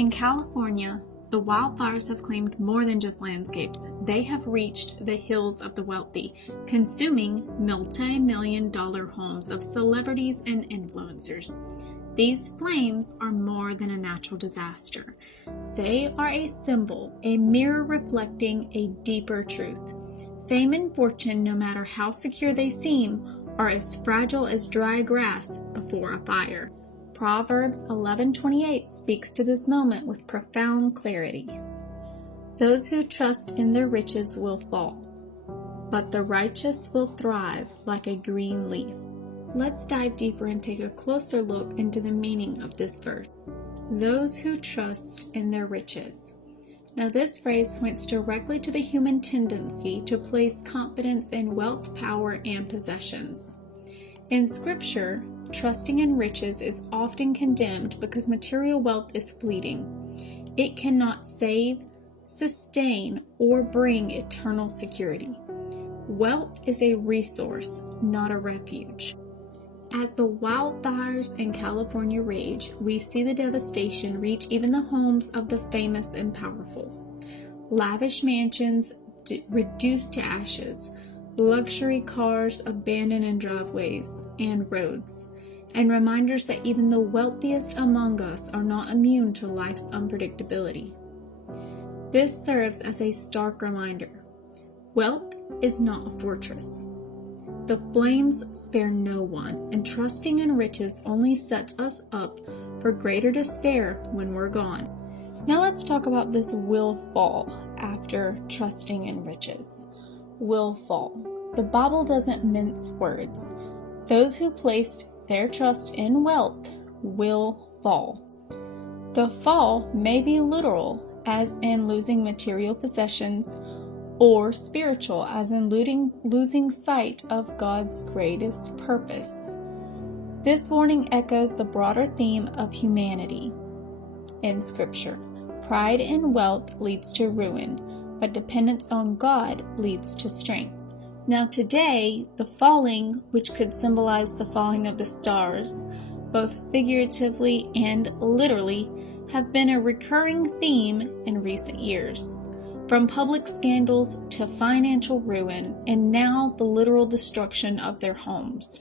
In California, the wildfires have claimed more than just landscapes. They have reached the hills of the wealthy, consuming multi-million-dollar homes of celebrities and influencers. These flames are more than a natural disaster. They are a symbol, a mirror reflecting a deeper truth. Fame and fortune, no matter how secure they seem, are as fragile as dry grass before a fire. Proverbs 11:28 speaks to this moment with profound clarity. Those who trust in their riches will fall, but the righteous will thrive like a green leaf. Let's dive deeper and take a closer look into the meaning of this verse. Those who trust in their riches. Now, this phrase points directly to the human tendency to place confidence in wealth, power, and possessions. In Scripture, trusting in riches is often condemned because material wealth is fleeting. It cannot save, sustain, or bring eternal security. Wealth is a resource, not a refuge. As the wildfires in California rage, we see the devastation reach even the homes of the famous and powerful. Lavish mansions reduced to ashes, luxury cars abandoned in driveways and roads, and reminders that even the wealthiest among us are not immune to life's unpredictability. This serves as a stark reminder. Wealth is not a fortress. The flames spare no one, and trusting in riches only sets us up for greater despair when we're gone. Now let's talk about this will fall after trusting in riches. Will fall. The Bible doesn't mince words. Those who placed their trust in wealth will fall. The fall may be literal, as in losing material possessions, or spiritual, as in losing sight of God's greatest purpose. This warning echoes the broader theme of humanity in Scripture. Pride in wealth leads to ruin, but dependence on God leads to strength. Now today, the falling, which could symbolize the falling of the stars, both figuratively and literally, have been a recurring theme in recent years. From public scandals to financial ruin, and now the literal destruction of their homes.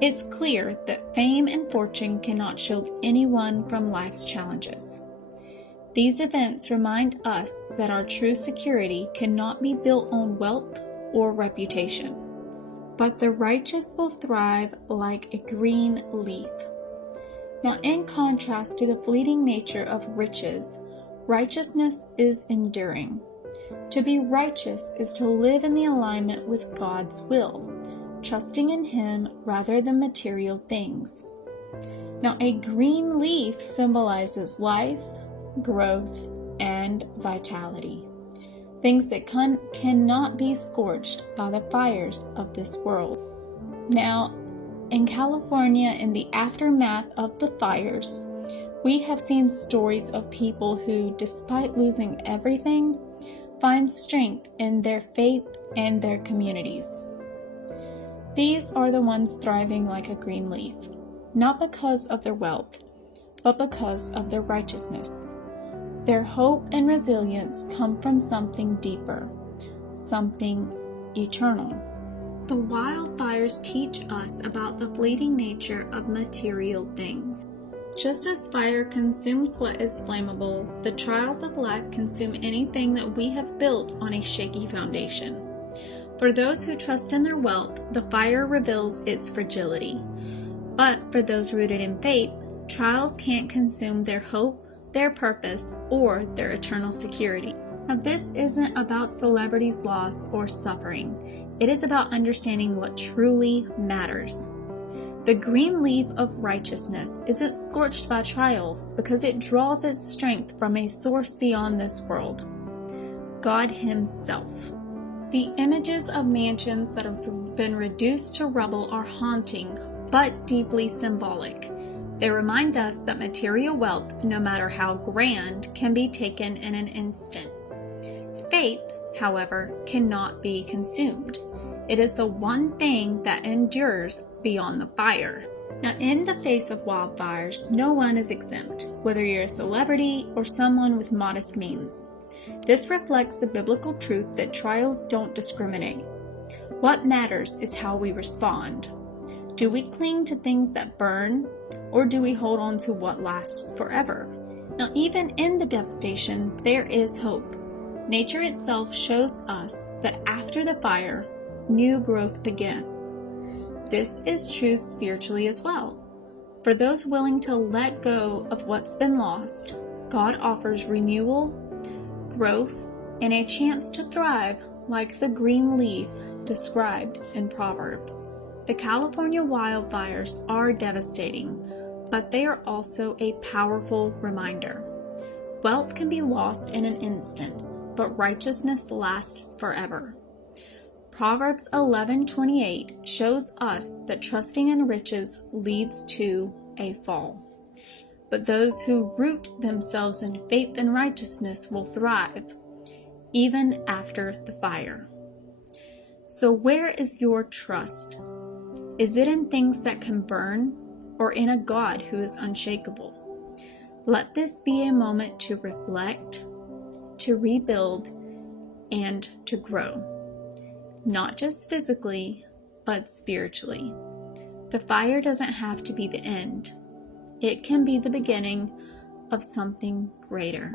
It's clear that fame and fortune cannot shield anyone from life's challenges. These events remind us that our true security cannot be built on wealth or reputation, but the righteous will thrive like a green leaf. Now, in contrast to the fleeting nature of riches, righteousness is enduring. To be righteous is to live in the alignment with God's will, trusting in Him rather than material things. Now, a green leaf symbolizes life, growth, and vitality. Things that cannot be scorched by the fires of this world. Now, in California, in the aftermath of the fires, we have seen stories of people who, despite losing everything, find strength in their faith and their communities. These are the ones thriving like a green leaf, not because of their wealth, but because of their righteousness. Their hope and resilience come from something deeper, something eternal. The wildfires teach us about the fleeting nature of material things. Just as fire consumes what is flammable, the trials of life consume anything that we have built on a shaky foundation. For those who trust in their wealth, the fire reveals its fragility. But for those rooted in faith, trials can't consume their hope, their purpose, or their eternal security. Now, this isn't about celebrities' loss or suffering. It is about understanding what truly matters. The green leaf of righteousness isn't scorched by trials because it draws its strength from a source beyond this world, God Himself. The images of mansions that have been reduced to rubble are haunting, but deeply symbolic. They remind us that material wealth, no matter how grand, can be taken in an instant. Faith, however, cannot be consumed. It is the one thing that endures beyond the fire. Now, in the face of wildfires, no one is exempt, whether you're a celebrity or someone with modest means. This reflects the biblical truth that trials don't discriminate. What matters is how we respond. Do we cling to things that burn, or do we hold on to what lasts forever? Now, even in the devastation, there is hope. Nature itself shows us that after the fire, new growth begins. This is true spiritually as well. For those willing to let go of what's been lost, God offers renewal, growth, and a chance to thrive like the green leaf described in Proverbs. The California wildfires are devastating, but they are also a powerful reminder. Wealth can be lost in an instant, but righteousness lasts forever. Proverbs 11:28 shows us that trusting in riches leads to a fall. But those who root themselves in faith and righteousness will thrive, even after the fire. So where is your trust? Is it in things that can burn, or in a God who is unshakable? Let this be a moment to reflect, to rebuild, and to grow. Not just physically, but spiritually. The fire doesn't have to be the end. It can be the beginning of something greater.